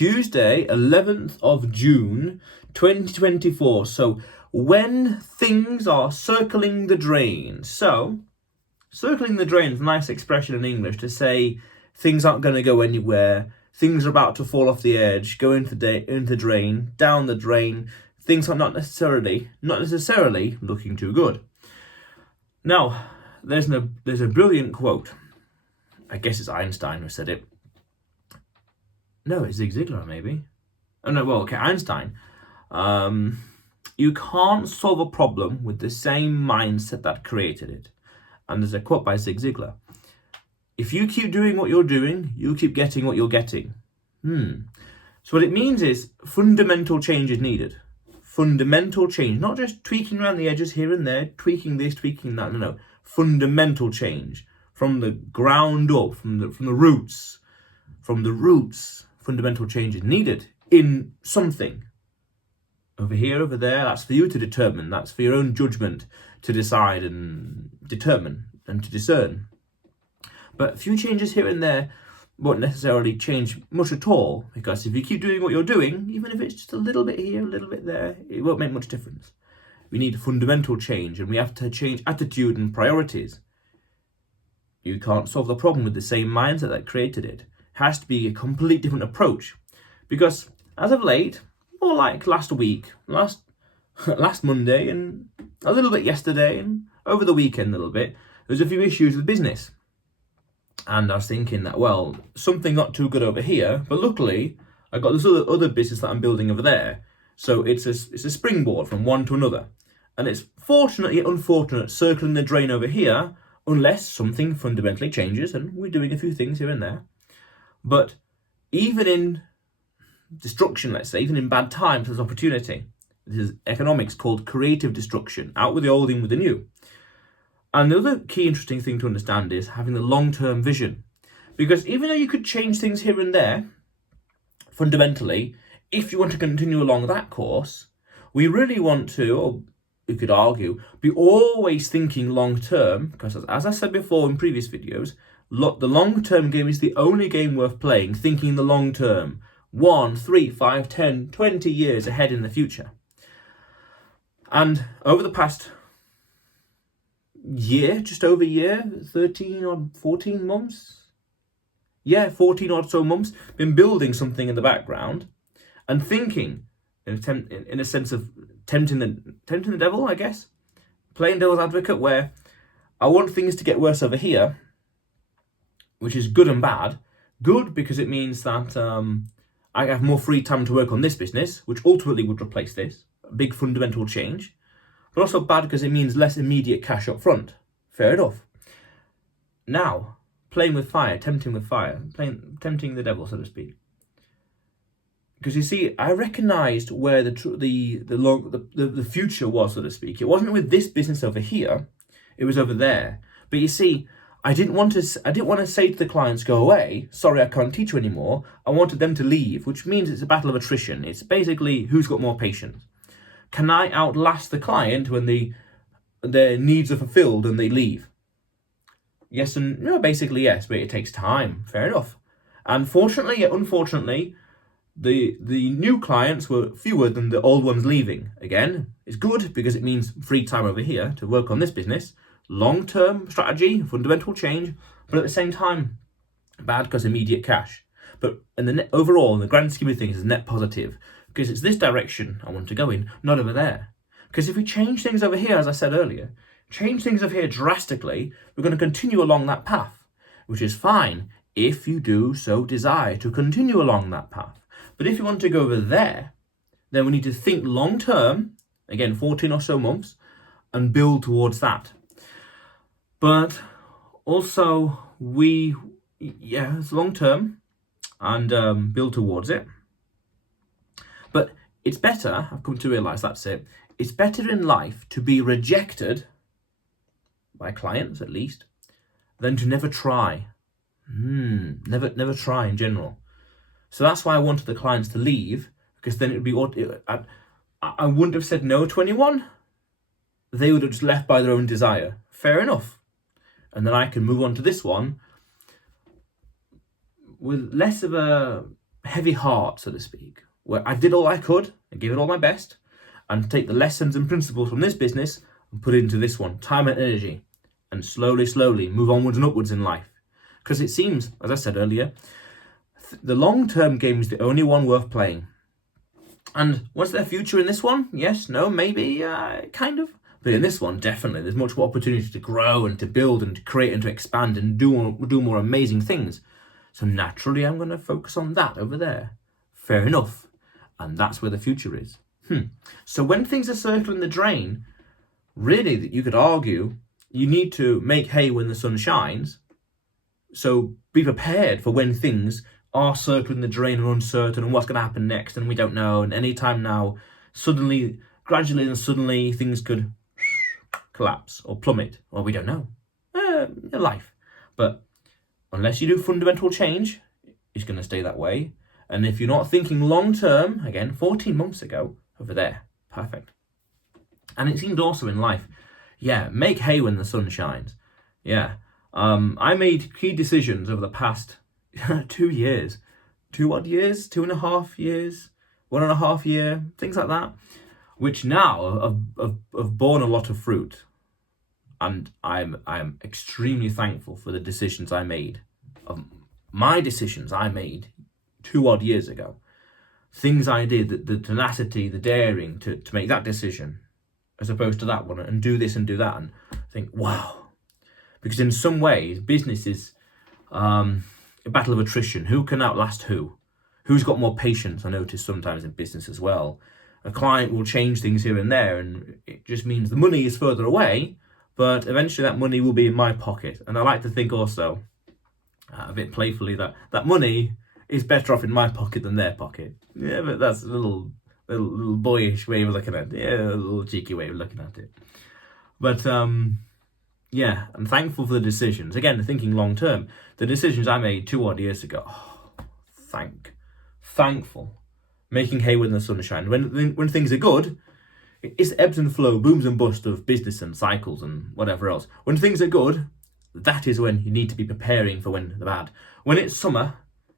Tuesday, 11th of June, 2024. So when things are circling the drain. So circling the drain is a nice expression in English to say things aren't going to go anywhere. Things are about to fall off the edge, go into the drain, down the drain. Things are not necessarily looking too good. Now, there's a brilliant quote. I guess it's Einstein who said it. No, it's Zig Ziglar, maybe. Oh no, well, okay, Einstein. You can't solve a problem with the same mindset that created it. And there's a quote by Zig Ziglar. If you keep doing what you're doing, you'll keep getting what you're getting. So what it means is fundamental change is needed. Fundamental change, not just tweaking around the edges here and there, tweaking this, tweaking that. No. Fundamental change from the ground up, from the roots. From the roots, fundamental change is needed in something. Over here, over there, that's for you to determine. That's for your own judgment to decide and determine and to discern. But a few changes here and there won't necessarily change much at all, because if you keep doing what you're doing, even if it's just a little bit here, a little bit there, it won't make much difference. We need fundamental change, and we have to change attitude and priorities. You can't solve the problem with the same mindset that created it. It has to be a complete different approach, because as of late, more like last week, last Monday, and a little bit yesterday, and over the weekend a little bit, there's a few issues with business. And I was thinking that, well, something not too good over here, but luckily I got this other business that I'm building over there. So it's a springboard from one to another. And it's fortunate yet unfortunate circling the drain over here, unless something fundamentally changes, and we're doing a few things here and there. But even in destruction, let's say, even in bad times, there's opportunity. This is economics called creative destruction, out with the old, in with the new. And the other key interesting thing to understand is having the long-term vision. Because even though you could change things here and there, fundamentally, if you want to continue along that course, we really want to, or we could argue, be always thinking long-term, because as I said before in previous videos, the long-term game is the only game worth playing, thinking the long-term, 1, 3, 5, 10, 20 years ahead in the future. And over the past year, just over a year, 13 or 14 months, 14 or so months, been building something in the background and thinking in a sense of tempting the devil, I guess, playing devil's advocate, where I want things to get worse over here, which is good and bad. Good because it means that I have more free time to work on this business, which ultimately would replace this, a big fundamental change. But also bad because it means less immediate cash up front. Fair enough. Now, playing with fire, tempting the devil, so to speak. Because you see, I recognised where the future was, so to speak. It wasn't with this business over here; it was over there. But you see, I didn't want to say to the clients, "Go away. Sorry, I can't teach you anymore." I wanted them to leave, which means it's a battle of attrition. It's basically who's got more patience. Can I outlast the client when their needs are fulfilled and they leave? Yes and no, basically yes, but it takes time. Fair enough. And fortunately, yet unfortunately, the new clients were fewer than the old ones leaving. Again, it's good because it means free time over here to work on this business. Long-term strategy, fundamental change, but at the same time, bad because immediate cash. But overall, in the grand scheme of things, it's net positive. Because it's this direction I want to go in, not over there. Because if we change things over here, as I said earlier, change things over here drastically, we're going to continue along that path, which is fine if you do so desire to continue along that path. But if you want to go over there, then we need to think long term, again, 14 or so months, and build towards that. But also, it's long term, and build towards it. But it's better, I've come to realise that's it, it's better in life to be rejected, by clients at least, than to never try. Never try in general. So that's why I wanted the clients to leave, because then it would be, I wouldn't have said no to anyone. They would have just left by their own desire. Fair enough. And then I can move on to this one with less of a heavy heart, so to speak, where I did all I could and gave it all my best, and take the lessons and principles from this business and put it into this one, time and energy, and slowly move onwards and upwards in life. Because it seems, as I said earlier, the long-term game is the only one worth playing. And what's their future in this one? Yes, no, maybe, kind of. But in this one, definitely, there's much more opportunity to grow and to build and to create and to expand and do more amazing things. So naturally, I'm going to focus on that over there. Fair enough. And that's where the future is. So when things are circling the drain, really, you could argue, you need to make hay when the sun shines. So be prepared for when things are circling the drain and uncertain and what's going to happen next and we don't know. And any time now, gradually and suddenly, things could collapse or plummet, or we don't know. Life. But unless you do fundamental change, it's going to stay that way. And if you're not thinking long term, again, 14 months ago, over there, perfect. And it seemed also in life, make hay when the sun shines. I made key decisions over the past 2 years, 2.5 years, 1.5 year, things like that, which now have borne a lot of fruit. And I'm extremely thankful for the decisions I made, my decisions I made 2 odd years ago. Things I did, the tenacity, the daring to make that decision, as opposed to that one, and do this and do that, and think, wow. Because in some ways, business is a battle of attrition. Who can outlast who? Who's got more patience? I notice sometimes in business as well. A client will change things here and there, and it just means the money is further away, but eventually that money will be in my pocket. And I like to think also, a bit playfully, that money is better off in my pocket than their pocket. Yeah, but that's a little boyish way of looking at it. Yeah, a little cheeky way of looking at it. But I'm thankful for the decisions. Again, thinking long term, the decisions I made 2 odd years ago. Thankful. Making hay when the sun shines. When things are good, it's ebbs and flow, booms and busts of business and cycles and whatever else. When things are good, that is when you need to be preparing for when they're bad. When it's summer,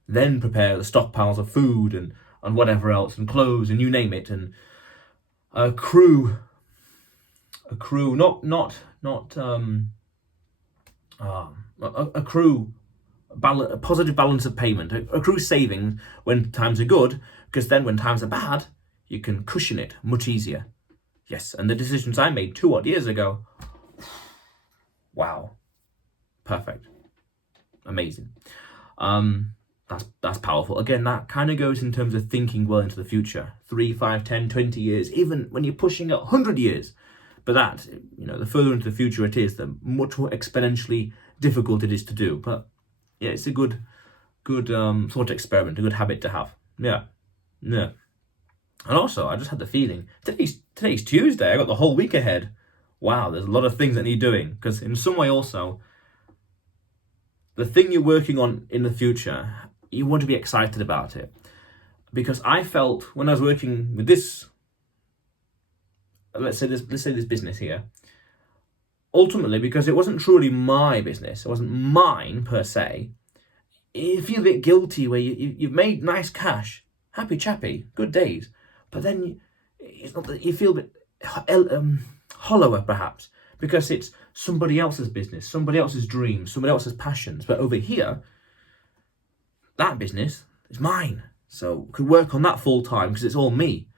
then prepare the stockpiles of food and whatever else, and clothes and you name it, and accrue a positive balance of payment, accrue savings when times are good, because then when times are bad, you can cushion it much easier. Yes, and the decisions I made 2 odd years ago, wow, perfect, amazing. That's powerful. Again, that kind of goes in terms of thinking well into the future, 3, 5, 10, 20 years, even when you're pushing it 100 years. But that, the further into the future it is, the much more exponentially difficult it is to do. But yeah, it's a good thought experiment, a good habit to have. Yeah. And also, I just had the feeling, today's Tuesday, I got the whole week ahead. Wow, there's a lot of things that need doing. Because in some way also, the thing you're working on in the future, you want to be excited about it. Because I felt when I was working with this, let's say this business here, ultimately, because it wasn't truly my business, it wasn't mine per se, you feel a bit guilty where you've made nice cash, happy chappy, good days, but then it's not that you feel a bit hollower perhaps, because it's somebody else's business, somebody else's dreams, somebody else's passions. But over here, that business is mine. So I could work on that full time because it's all me.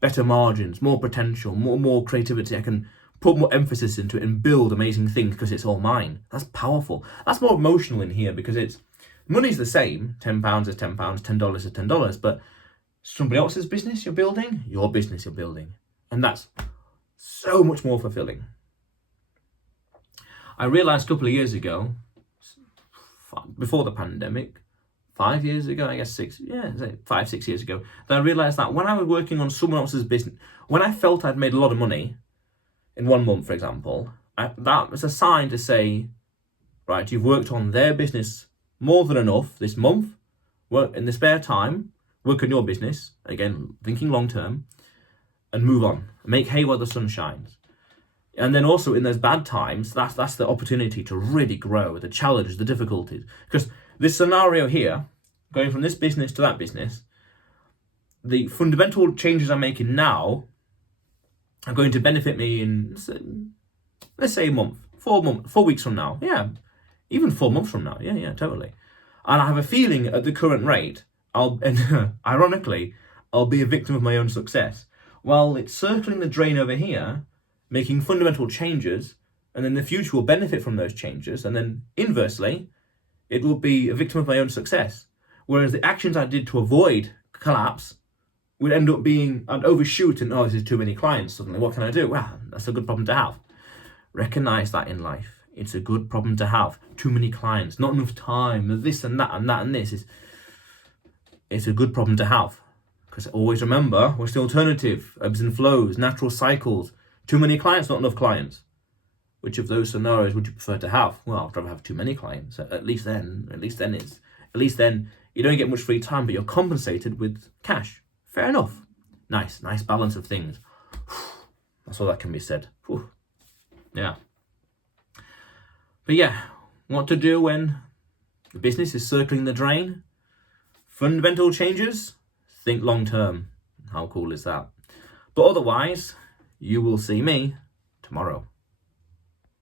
Better margins, more potential, more creativity. I can put more emphasis into it and build amazing things because it's all mine. That's powerful. That's more emotional in here because money's the same. £10 is £10, $10 is $10. But somebody else's business you're building, your business you're building. And that's so much more fulfilling. I realised a couple of years ago, before the pandemic, 5 years ago, I guess 6 years ago, that I realised that when I was working on someone else's business, when I felt I'd made a lot of money, in 1 month, for example, that was a sign to say, right, you've worked on their business more than enough this month, work in the spare time, work on your business, again, thinking long term, and move on, make hay while the sun shines. And then also in those bad times, that's the opportunity to really grow, the challenges, the difficulties. Because this scenario here, going from this business to that business, the fundamental changes I'm making now are going to benefit me in, let's say, a month, 4 weeks from now. Yeah, even 4 months from now. Yeah, totally. And I have a feeling at the current rate, ironically, I'll be a victim of my own success. While it's circling the drain over here, making fundamental changes, and then the future will benefit from those changes, and then inversely, it will be a victim of my own success. Whereas the actions I did to avoid collapse would end up being, I'd overshoot and, this is too many clients suddenly, what can I do? Well, that's a good problem to have. Recognize that in life. It's a good problem to have. Too many clients, not enough time, this and that and that and this. It's a good problem to have. Because always remember, what's the alternative? Ebbs and flows, natural cycles. Too many clients, not enough clients. Which of those scenarios would you prefer to have? Well, I'd rather have too many clients. At least then you don't get much free time, but you're compensated with cash. Fair enough. Nice balance of things. That's all that can be said. Whew. Yeah. But yeah, what to do when the business is circling the drain? Fundamental changes? Think long term. How cool is that? But otherwise, you will see me tomorrow.